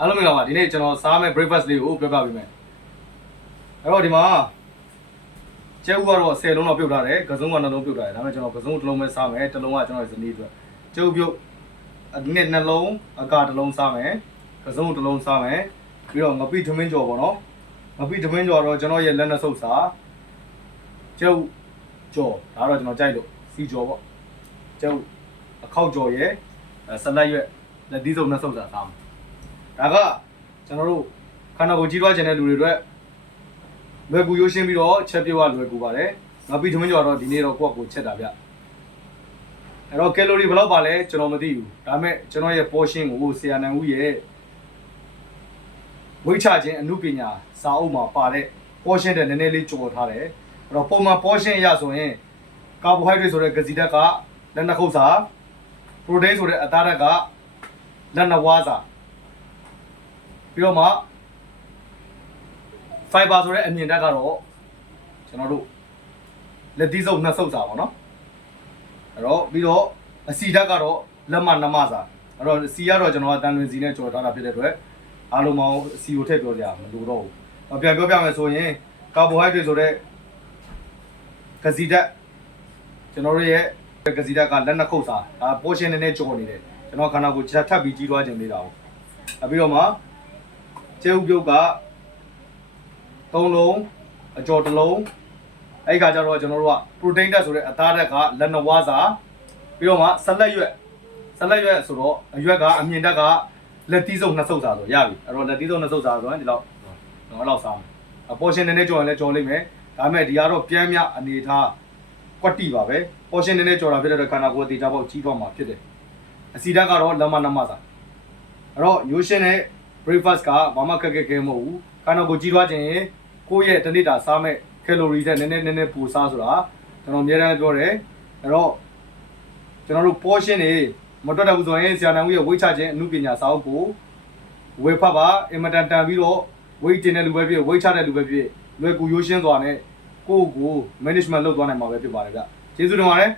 အားလုံးမင်္ဂလာပါဒီနေ့ကျွန်တော်စားမယ့် breakfast လေးကိုပြောပြပေးမယ်အဲ့တော့ဒီမှာကျဲဥကတော့10လုံးတော့ပြုတ်ထားတယ်ကစုံက2လုံးပြုတ်ထားတယ်ဒါပေမဲ့ကျွန်တော်ကစုံတစ်လုံးပဲစားမယ်တစ်လုံးကကျွန်တော်ရဲ့ဇနီးအတွက်ကျဲဥပြုတ်ဒီနေ့နှလုံးအကာတစ်လုံးစားမယ်ကစုံတစ်လုံးစားမယ်ပြီးတော့ငပိထမင်းကြော်ပေါ့နော်ငပိထမင်းကြော်တော့ကျွန်တော်ရဲ့လက်နဲ့ဆုပ်စားကျဲဥကြော်ဒါတော့ကျွန်တော်ကြိုက်လို့စီကြော်ပေါ့ကျဲဥအခောက်ကြော်ရဲ့ဆလတ်ရွက်လက်သီးစုံနဲ့ဆုပ်စားစားမယ် ဒါကကျွန်တော်တို့ခန္ဓာကိုယ်ကြီးထွားခြင်းတဲ့လူတွေအတွက်လွယ်ကူရိုးရှင်းပြီးတော့ချက်ပြုတ်ရလွယ်ကူပါတယ်။ငါပြီးသမင်းကြော်တော့ဒီနေ့တော့ကိုယ့်ကိုယ်ချက်တာဗျ။အဲ့တော့ကယ်လိုရီဘယ်လောက်ပါလဲကျွန်တော်မသိဘူး။ဒါပေမဲ့ကျွန်တော်ရဲ့ portion ကိုဆရာနိုင်ဦးရဲ့ဝိတ်ချခြင်းအမှုပညာစာအုပ်မှာပါတဲ့ portion တဲ့နည်းနည်းလေးကြော်ထားတယ်။အဲ့တော့ပုံမှန် portion အရဆိုရင် carbohydrate ဆိုတဲ့ဂစီဓာတ်ကလက်နှစ်ခုစာ protein ဆိုတဲ့အသားဓာတ်ကလက်နှစ်ဝါးစာ ပြီးတော့မှ fiber ဆိုတဲ့အမြင်ဓာတ်ကတော့ကျွန်တော်တို့လက်သီးစုပ်နှစ်စုပ်စာပေါ့နော်အဲ့တော့ပြီးတော့အစီဓာတ်ကတော့လက်မနှမစာအဲ့တော့စီကတော့ကျွန်တော်ကတန်လွင်စီနဲ့ကြော်ထားတာဖြစ်တဲ့အတွက်အားလုံးပေါင်းစီကိုထည့်ပြောကြမလို့တော့ဘူးပြန်ပြောပြမယ်ဆိုရင်ကာဘိုဟိုက်ဒရိတ်ဆိုတဲ့ကစီဓာတ်ကျွန်တော်တို့ရဲ့ကစီဓာတ်ကလက်နှစ်ခုစာဒါပိုးရှင်နေနဲ့ကြော်နေတယ်ကျွန်တော်ခန္ဓာကိုယ်ချက်ထပ်ပြီးကြီးသွားခြင်းနေတာပေါ့အပြီးတော့မှ ကျဲဥပြုတ်က3လုံးအကျော်တစ်လုံးအဲ့ဒီခါကျတော့ကျွန်တော်တို့က protein ဓာတ်ဆိုတဲ့အသားဓာတ်ကလက်နဝါစာပြီးတော့မှဆက်လက်ရွက်ဆက်လက်ရွက်ဆိုတော့အရွက်ကအမြင်ဓာတ်ကလက်သီးစုပ်နှစ်စုပ်စာဆိုရပြီအဲ့တော့လက်သီးစုပ်နှစ်စုပ်စာဆိုရင်ဒီလောက်တော့လောက်စားမယ်အပေါ်ရှင်နည်းနည်းကြော်ရင်လည်းကြော်လိမ့်မယ်ဒါပေမဲ့ဒီကတော့ပြမ်းမြအနေထားကွက်တီပါပဲပေါ်ရှင်နည်းနည်းကြော်တာဖြစ်တဲ့အတွက်ခန္ဓာကိုယ်အသေးချပေါက်ကြီးသွားမှာဖြစ်တယ်အစီဓာတ်ကတော့လက်မနမစာအဲ့တော့ရိုးရှင်းတဲ့ breakfast ကဘာမှခက်ခဲခဲမဟုတ်ဘူးခန္ဓာကိုယ်ကြီးထွားခြင်းကိုယ့်ရဲ့တစ်နေ့တာစားမဲ့ calorie တဲ့နည်းနည်းနည်းနည်းပိုစားဆိုတာကျွန်တော်အများအားပြောတယ်အဲ့တော့ကျွန်တော်တို့ portion တွေမတွက်တတ်ဘူးဆိုရင်ဆရာနိုင်ဦးရဲ့ဝိတ်ချခြင်းအမှုပညာစာအုပ်ကိုဝေဖတ်ပါအင်မတန်တန်ပြီးတော့ဝိတ်တင်တဲ့လူပဲဖြစ်ဝိတ်ချတဲ့လူပဲဖြစ်လွယ်ကူရိုးရှင်းစွာနဲ့ကိုယ့်ကို management လုပ်သွားနိုင်မှာပဲဖြစ်ပါတယ်ဗျကျေးဇူးတင်ပါတယ်